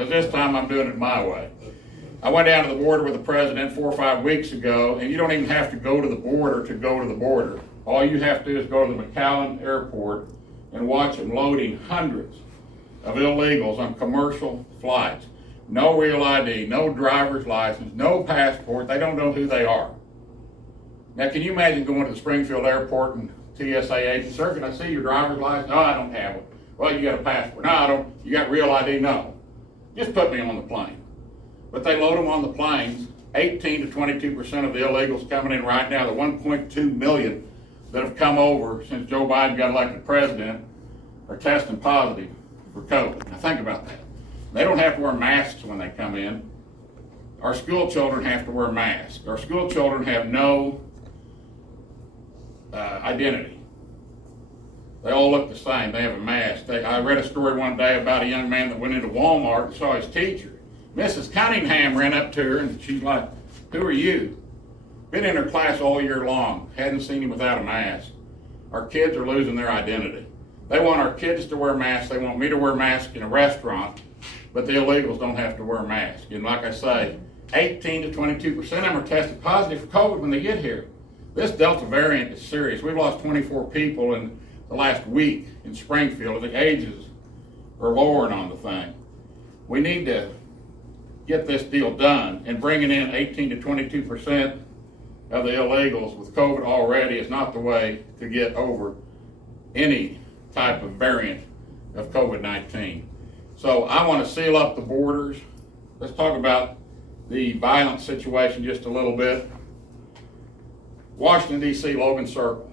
because this time I'm doing it my way. I went down to the border with the president 4 or 5 weeks ago, and you don't even have to go to the border to go to the border. All you have to do is go to the McAllen airport and watch them loading hundreds of illegals on commercial flights. No real ID, no driver's license, no passport. They don't know who they are. Now, can you imagine going to the Springfield airport and TSA agent, sir, can I see your driver's license? No, I don't have it. Well, you got a passport. No, I don't. You got real ID? No. Just put me on the plane. But they load them on the planes. 18 to 22% of the illegals coming in right now, the 1.2 million that have come over since Joe Biden got elected president, are testing positive for COVID. Now think about that. They don't have to wear masks when they come in. Our school children have to wear masks. Our school children have no identity. They all look the same. They have a mask. I read a story one day about a young man that went into Walmart and saw his teacher. Mrs. Cunningham ran up to her and she's like, "Who are you?" Been in her class all year long. Hadn't seen him without a mask. Our kids are losing their identity. They want our kids to wear masks. They want me to wear masks in a restaurant, but the illegals don't have to wear masks. And like I say, 18 to 22% of them are tested positive for COVID when they get here. This Delta variant is serious. We've lost 24 people in the last week in Springfield. The ages are lowering on the thing. We need to get this deal done, and bringing in 18 to 22% of the illegals with COVID already is not the way to get over any type of variant of COVID-19. So I want to seal up the borders. Let's talk about the violent situation just a little bit. Washington, D.C., Logan Circle.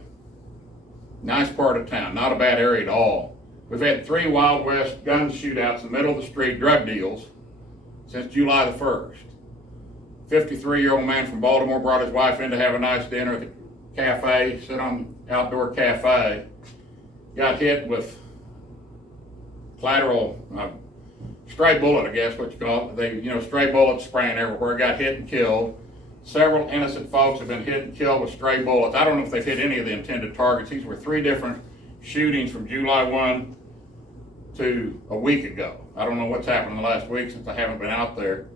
Nice part of town, not a bad area at all. We've had 3 Wild West gun shootouts in the middle of the street, drug deals, since July the 1st. 53-year-old man from Baltimore brought his wife in to have a nice dinner at the cafe, sit on the outdoor cafe, got hit with collateral, stray bullet, I guess what you call it. Stray bullets spraying everywhere, got hit and killed. Several innocent folks have been hit and killed with stray bullets. I don't know if they've hit any of the intended targets. These were 3 different shootings from July 1 to a week ago. I don't know what's happened in the last week since I haven't been out there.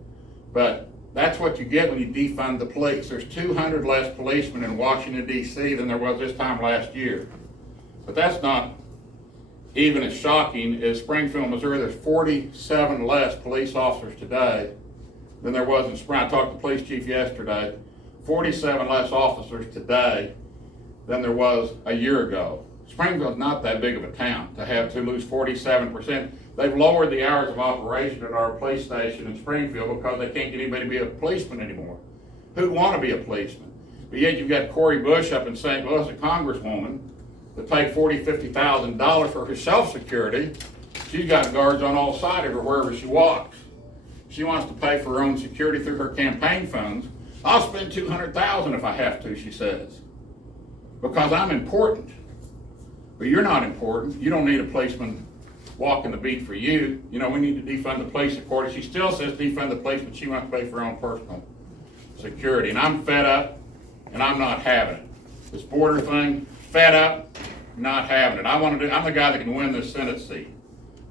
But that's what you get when you defund the police. There's 200 less policemen in Washington, D.C. than there was this time last year. But that's not even as shocking as Springfield, Missouri. There's 47 less police officers today than there was in spring. I talked to the police chief yesterday. 47 less officers today than there was a year ago. Springfield's not that big of a town to lose 47%. They've lowered the hours of operation at our police station in Springfield because they can't get anybody to be a policeman anymore. Who'd want to be a policeman? But yet you've got Cori Bush up in St. Louis, a congresswoman, that paid $40,000, $50,000 for her self-security. She's got guards on all sides of her wherever she walks. She wants to pay for her own security through her campaign funds. I'll spend $200,000 if I have to, she says, because I'm important. But you're not important. You don't need a policeman walking the beat for you. We need to defund the police accordingly. She still says defund the police, but she wants to pay for her own personal security. And I'm fed up, and I'm not having it. This border thing, fed up, not having it. I'm the guy that can win this Senate seat.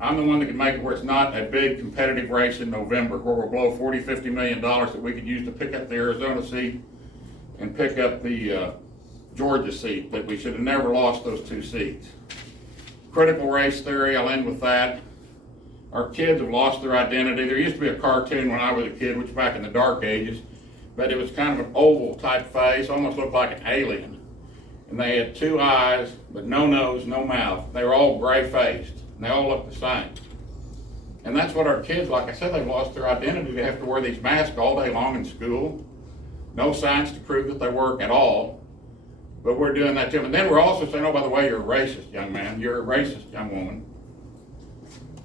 I'm the one that can make it where it's not a big competitive race in November where we'll blow $40, $50 million that we could use to pick up the Arizona seat and pick up the Georgia seat, that we should have never lost those 2 seats. Critical race theory, I'll end with that. Our kids have lost their identity. There used to be a cartoon when I was a kid, which back in the dark ages, but it was kind of an oval type face, almost looked like an alien. And they had 2 eyes, but no nose, no mouth. They were all gray-faced, and they all looked the same. And that's what our kids, like I said, they've lost their identity. They have to wear these masks all day long in school. No science to prove that they work at all. But we're doing that to them. And then we're also saying, oh, by the way, you're a racist, young man. You're a racist, young woman.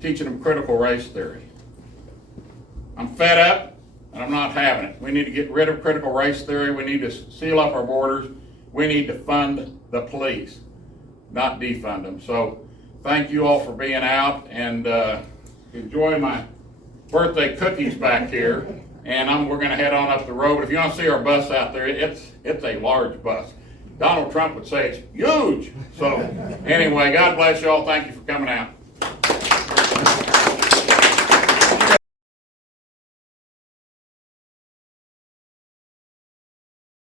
Teaching them critical race theory. I'm fed up, and I'm not having it. We need to get rid of critical race theory. We need to seal up our borders. We need to fund the police, not defund them. So thank you all for being out, and enjoy my birthday cookies back here. And we're going to head on up the road. If you want to see our bus out there, it's a large bus. Donald Trump would say it's huge. So anyway, God bless you all. Thank you for coming out.